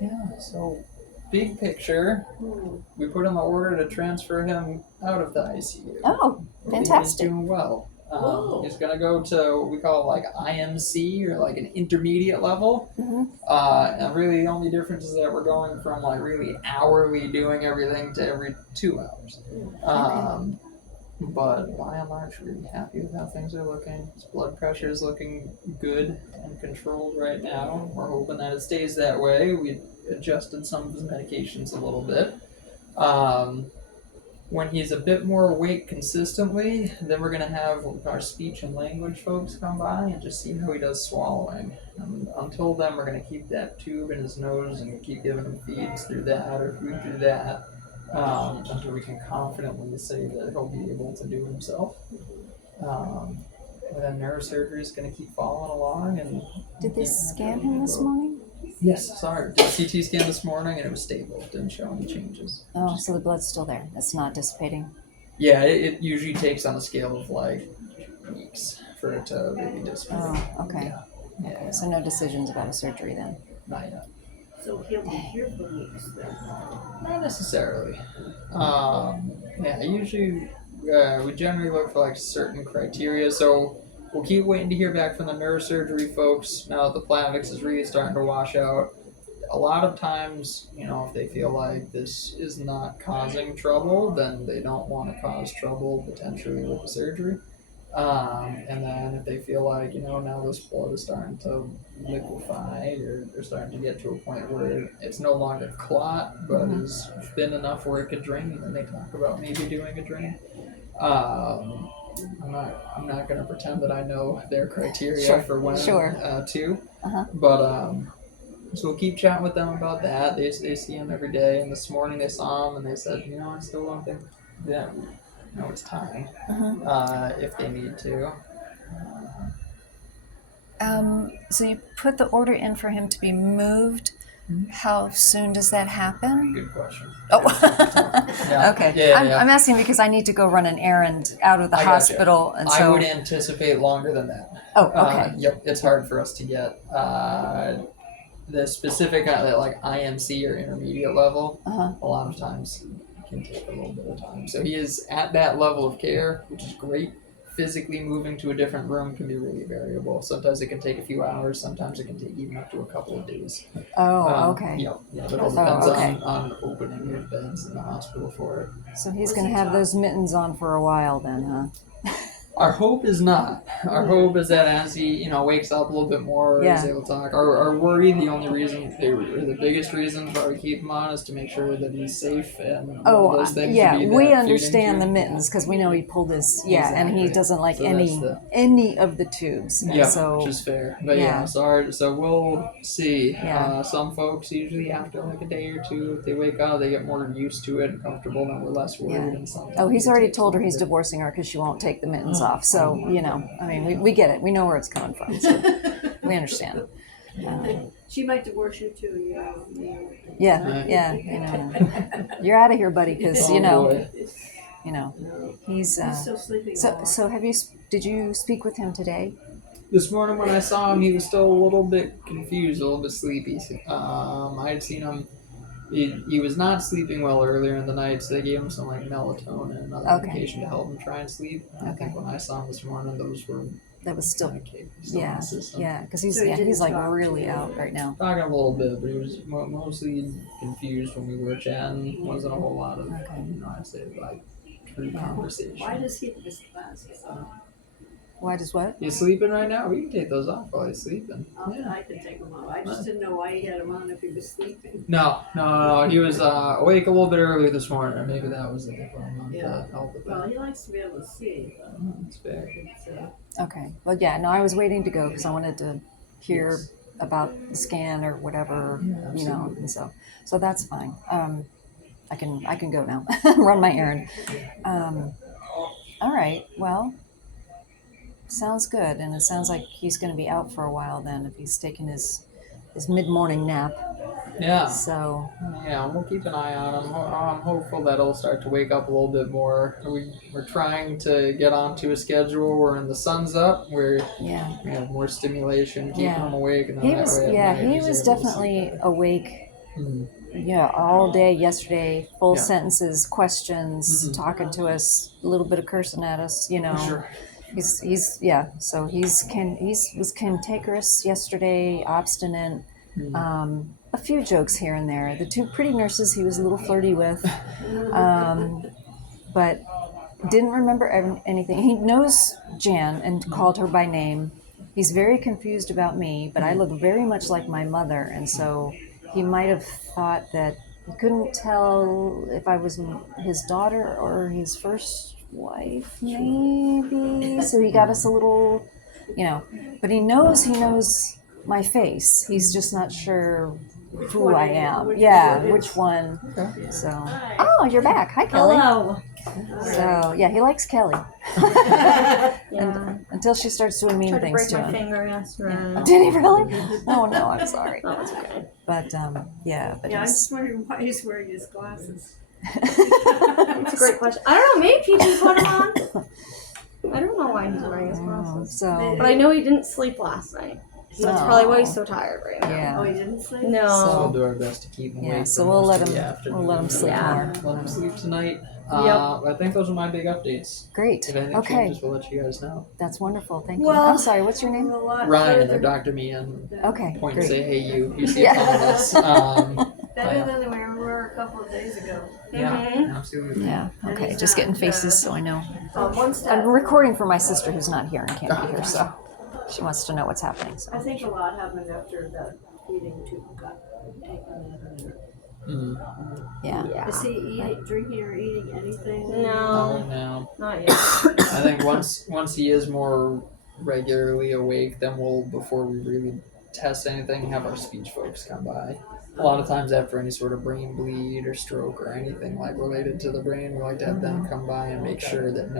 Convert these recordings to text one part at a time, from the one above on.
Yeah, so big picture, we put in the order to transfer him out of the ICU. Oh, I think he's fantastic. doing well. Whoa. He's gonna go to what we call like IMC or like an intermediate level. Mm-hmm. And really the only difference is that we're going from like really hourly doing everything to every 2 hours. But by and large, really happy with how things are looking. His blood pressure is looking good and controlled right now. We're hoping that it stays that way. We adjusted some of his medications a little bit. When he's a bit more awake consistently, then we're going to have our speech and language folks come by and just see how he does swallowing. And until then, we're going to keep that tube in his nose and keep giving him feeds through that or food through that until we can confidently say that he'll be able to do himself. And then neurosurgery is going to keep following along. And Did they scan him this morning? Yes, sorry. Did a CT scan this morning and it was stable. It didn't show any changes. Oh, so the blood's still there. It's not dissipating. Yeah, it usually takes on a scale of like weeks for it to really dissipate. Oh, okay. Yeah. Okay, so no decisions about a surgery then. Not yet. So he'll be here for weeks then. Not necessarily. Yeah, usually we generally look for like certain criteria. So we'll keep waiting to hear back from the neurosurgery folks now that the Plavix is really starting to wash out. A lot of times, if they feel like this is not causing trouble, then they don't want to cause trouble potentially with the surgery. And then if they feel like, now this blood is starting to liquefy or they're starting to get to a point where it's no longer clot, but is thin enough where it could drain, then they talk about maybe doing a drain. I'm not going to pretend that I know their criteria for when to, but so we'll keep chatting with them about that. They see him every day, and this morning they saw him and they said, I still don't think that it's time if they need to. So you put the order in for him to be moved. How soon does that happen? Good question. Oh, Yeah. okay. Yeah. I'm asking because I need to go run an errand out of the hospital, and so I would anticipate longer than that. Oh, okay. Yep, it's hard for us to get the specific like IMC or intermediate level. A lot of times it can take a little bit of time. So he is at that level of care, which is great. Physically moving to a different room can be really variable. Sometimes it can take a few hours. Sometimes it can take even up to a couple of days. Oh, okay. Yeah, it all depends on opening of beds in the hospital for it. So he's going to have those mittens on for a while then, huh? Our hope is not. Our hope is that as he, wakes up a little bit more, is able to talk. Our worry, the only reason, or the biggest reason why we keep him on is to make sure that he's safe and all those things. Yeah, we understand the mittens because we know he pulled his, and he doesn't like any of the tubes. Yeah, so, which is fair. But so we'll see. Some folks usually after like a day or two, if they wake up, they get more used to it and comfortable, and we're less worried. And he's already told her he's divorcing her because she won't take the mittens off. So, we get it. We know where it's coming from. So we understand. She might divorce you too, You're out of here, buddy, because he's still sleeping. So did you speak with him today? This morning when I saw him, he was still a little bit confused, a little bit sleepy. I had seen him. He was not sleeping well earlier in the night, so they gave him some like melatonin and other medication to help him try and sleep. I think when I saw him this morning, that was still because he's like really out right now. Talking a little bit, but he was mostly confused when we were chatting. Wasn't a whole lot of I'd say like true conversation. Why does he miss classes? Why does what? He's sleeping right now. We can take those off while he's sleeping. I can take them off. I just didn't know why he had them on if he was sleeping. No. He was awake a little bit early this morning. Or maybe that was the problem. To help with that. Well, he likes to be able to see. That's fair. Okay. Well, I was waiting to go because I wanted to hear about the scan or whatever, and so that's fine. I can go now, run my errand. All right. Well. Sounds good, and it sounds like he's going to be out for a while then if he's taking his mid-morning nap. Yeah. So. Yeah, we'll keep an eye on him. I'm hopeful that he'll start to wake up a little bit more. We're trying to get onto a schedule where when the sun's up, where we have more stimulation, keeping him awake. And he was definitely awake Mm. Yeah, all day yesterday, full Yeah. sentences, questions, Mhm. talking to us, a little bit of cursing at us, you know. Sure. He's yeah, so he's was cantankerous yesterday, obstinate, a few jokes here and there. The two pretty nurses he was a little flirty with, but didn't remember anything. He knows Jan and called her by name. He's very confused about me, but I look very much like my mother, and so he might have thought that he couldn't tell if I was his daughter or his first wife, maybe. So he got us a little, you know, but he knows my face. He's just not sure who one I it is, am. which Yeah, one it which is. one. Okay. So, Hi. oh, you're back. Hi, Kelly. Hello. So yeah, he likes Kelly Yeah. until she starts doing mean Tried to things break to my him. finger yesterday. Did he really? Oh no, I'm sorry. No, it's okay. But yeah, but Yeah, I'm he's, just wondering why he's wearing his glasses. It's a great question. I don't know. Maybe PG put him on. I don't know why he's wearing his glasses. so But I know he didn't sleep last night. So that's probably why he's so tired right now. yeah. Oh, he didn't sleep? No. So we'll do our best to keep him awake. Yeah, for so we'll most let of the him afternoon. sleep Yeah. more. Let him sleep tonight. Yep. I think those are my big updates. Great. If anything Okay, changes, we'll let you guys know. that's wonderful. Thank you. Well, I'm sorry. What's your name? A lot Ryan, further- or Dr. Meehan, Okay, point and great. say, hey, you see Yeah. a ton of this. Better than we were a couple of days ago. Yeah, absolutely. Yeah. And Okay. he's Just not, getting faces so I know. One step. I'm recording for my sister who's not here and can't be here, so she wants to know what's happening. So I think a lot happened after the feeding tube got taken. Mm. yeah. Yeah. Is he eating, drinking, or eating anything? No, Now, not yet. I think once he is more regularly awake, then we'll, before we really test anything, have our speech folks come by. A lot of times after any sort of brain bleed or stroke or anything like related to the brain, we like to have them come by and make sure that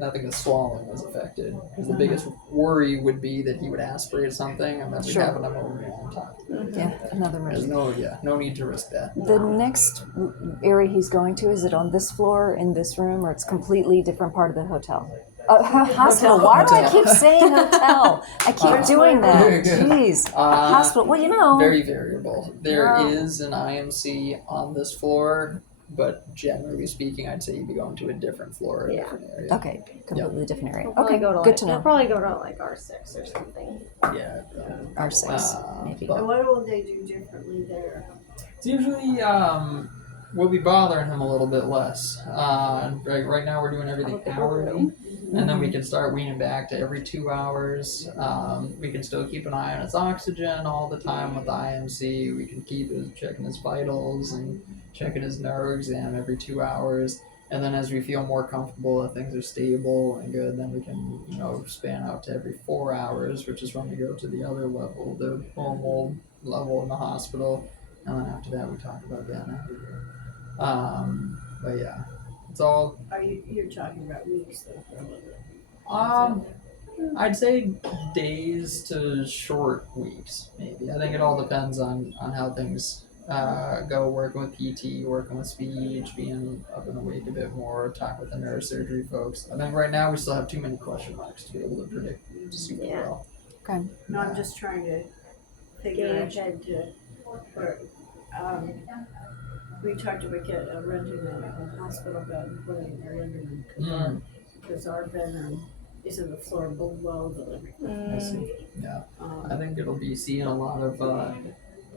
nothing is swallowing was affected. Because the biggest worry would be that he would aspirate something and then we'd Sure. have an pneumonia on top. Yeah. Another There's emergency. no need to risk that. The next area he's going to, is it on this floor in this room, or it's completely different part of the hotel? Hospital. Why do I keep saying hotel? I keep doing that. Very good. Jeez. Uh, Hospital. Well, you know. Very variable. There Yeah. is an IMC on this floor, but generally speaking, I'd say you'd be going to a different floor, or a Yeah. different area. Okay. Completely different area. We'll probably Okay. go to, Good like, to We'll know. probably go to like R6 or something. Yeah. R6 maybe. but- And what will they do differently there? It's usually we'll be bothering him a little bit less. Right now we're doing everything hourly, and then we can start weaning back to every 2 hours. We can still keep an eye on his oxygen all the time with the IMC. We can keep checking his vitals and checking his neuro exam every 2 hours. And then as we feel more comfortable that things are stable and good, then we can, span out to every 4 hours, which is when we go to the other level, the normal level in the hospital. And then after that, we talk about that after. But yeah, it's all. You're talking about weeks though? I'd say days to short weeks, maybe. I think it all depends on how things go. Working with PT, working with speech, being up and awake a bit more, talk with the neurosurgery folks. I think right now we still have too many question marks to be able to predict super Yeah. well. Okay. No, I'm just trying to figure Gauge. ahead to, or, we talked about renting a hospital bed and putting it in because our bedroom is in the floor below the living room. I see. Yeah. I Um, think it'll be seeing a lot of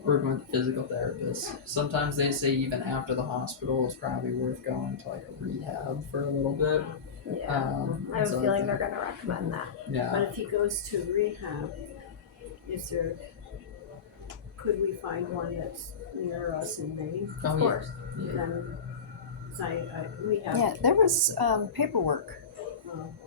working with physical therapists. Sometimes they say even after the hospital, it's probably worth going to like a rehab for a little bit. Yeah. I have so a feeling they're going to recommend that. But Yeah. if he goes to rehab, could we find one that's near us in Maine? Oh, Of course. Yeah. Then, 'cause we have. Yeah, there was paperwork.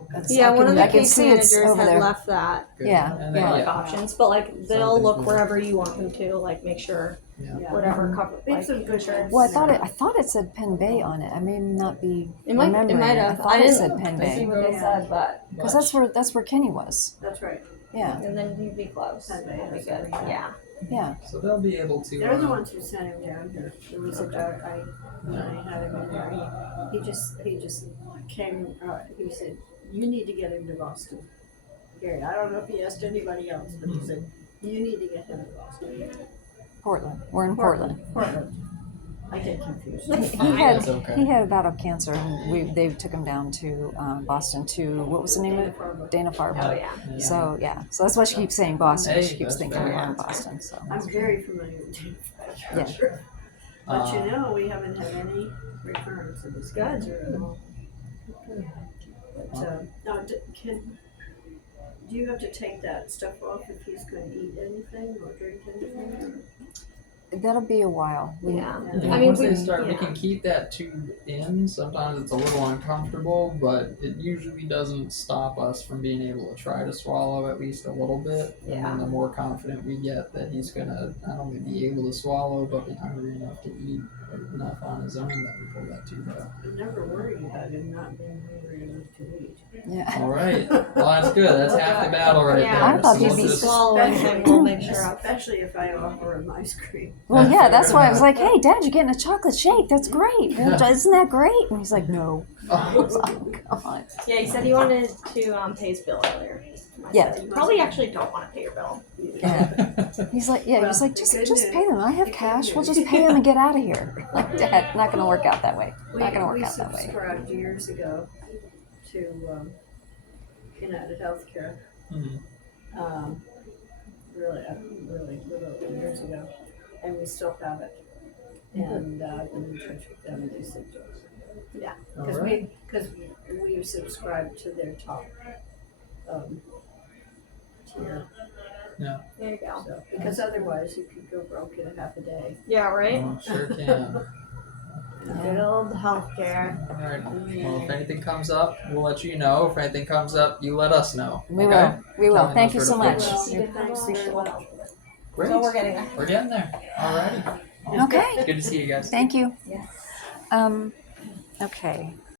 That's- Yeah, I one of the I can case see it's managers over had there. left that Good. Yeah, And then, yeah. like options, but like they'll Something look to- wherever you want them to, like make sure Yeah. whatever cover. We have Like, some good insurance. Well, I thought it said Penn Bay on it. I may not be it might remembering. have. I thought I it didn't said Penn see Bay what they said, but because that's where Kenny was. That's right. Yeah, and then you'd be close. Penn Bay That'd be has good. everything. Yeah. yeah. So they'll be able to. They're the ones who sent him down here. There was a Okay. dog, when I had him in there, he just came, he said, you need to get him to Boston. Period. I don't know if he asked anybody else, but he said, you need to get him to Boston. Portland. We're in Portland. Portland. I get confused. He had That's okay. he had a bout of cancer, and they took him down to Boston to what was the name of it? Dana-Farber. Oh yeah. Yeah. So yeah, so that's why she keeps saying Boston. Hey, she keeps that's thinking fair. we're in Boston. So I'm very familiar with Dana-Farber. Yeah. But you know, we haven't had any recurrence of this cancer at all. But now, do you have to take that stuff off if he's going to eat anything or drink anything? that'll be a while. Yeah. Yeah, I mean, once they we- start, we yeah. can keep that tube in. Sometimes it's a little uncomfortable, but it usually doesn't stop us from being able to try to swallow at least a little bit. And Yeah. then the more confident we get that he's gonna not only be able to swallow, but be hungry enough to eat enough on his own, that we pull that tube out. I'm never worried about him not being hungry enough to eat. Yeah. All right. Well, that's good. That's half the battle right Yeah. there. I thought So you'd we'll be just- swallowing him. We'll make sure. Especially if I offer him ice cream. Well, yeah, that's why I was Yeah. like, "Hey, Dad, you're getting a chocolate shake. That's great. Isn't that great?" And he's like, "No." I was like, "Oh, God." Yeah, he said he wanted to pay his bill earlier. I Yeah. said, you probably actually don't want to pay your bill. Yeah. He's like, "Yeah." Well, He's like, the "Just good pay them. I have the good cash. We'll news- just pay them and get out of here." Like, Dad, not gonna work out that way. Not gonna work we out that way. subscribed years ago to United Healthcare. Mhm. Really little years ago, and we still have it. And I've been in touch with them, and they said, yeah, All because right. we subscribe to their top tier. There you go. So, because otherwise you could go broke in a half a day. Yeah, right? Oh, sure can. Good old healthcare. All right. Well, if anything comes up, we'll let you know. If anything comes up, you let us know. We okay? will. We will. Tell me Thank you those so sort of much. things. Well, thanks very much. Great. So we're getting there. We're getting there. All righty. Okay. Good to see you guys. Thank you. Yes. Okay.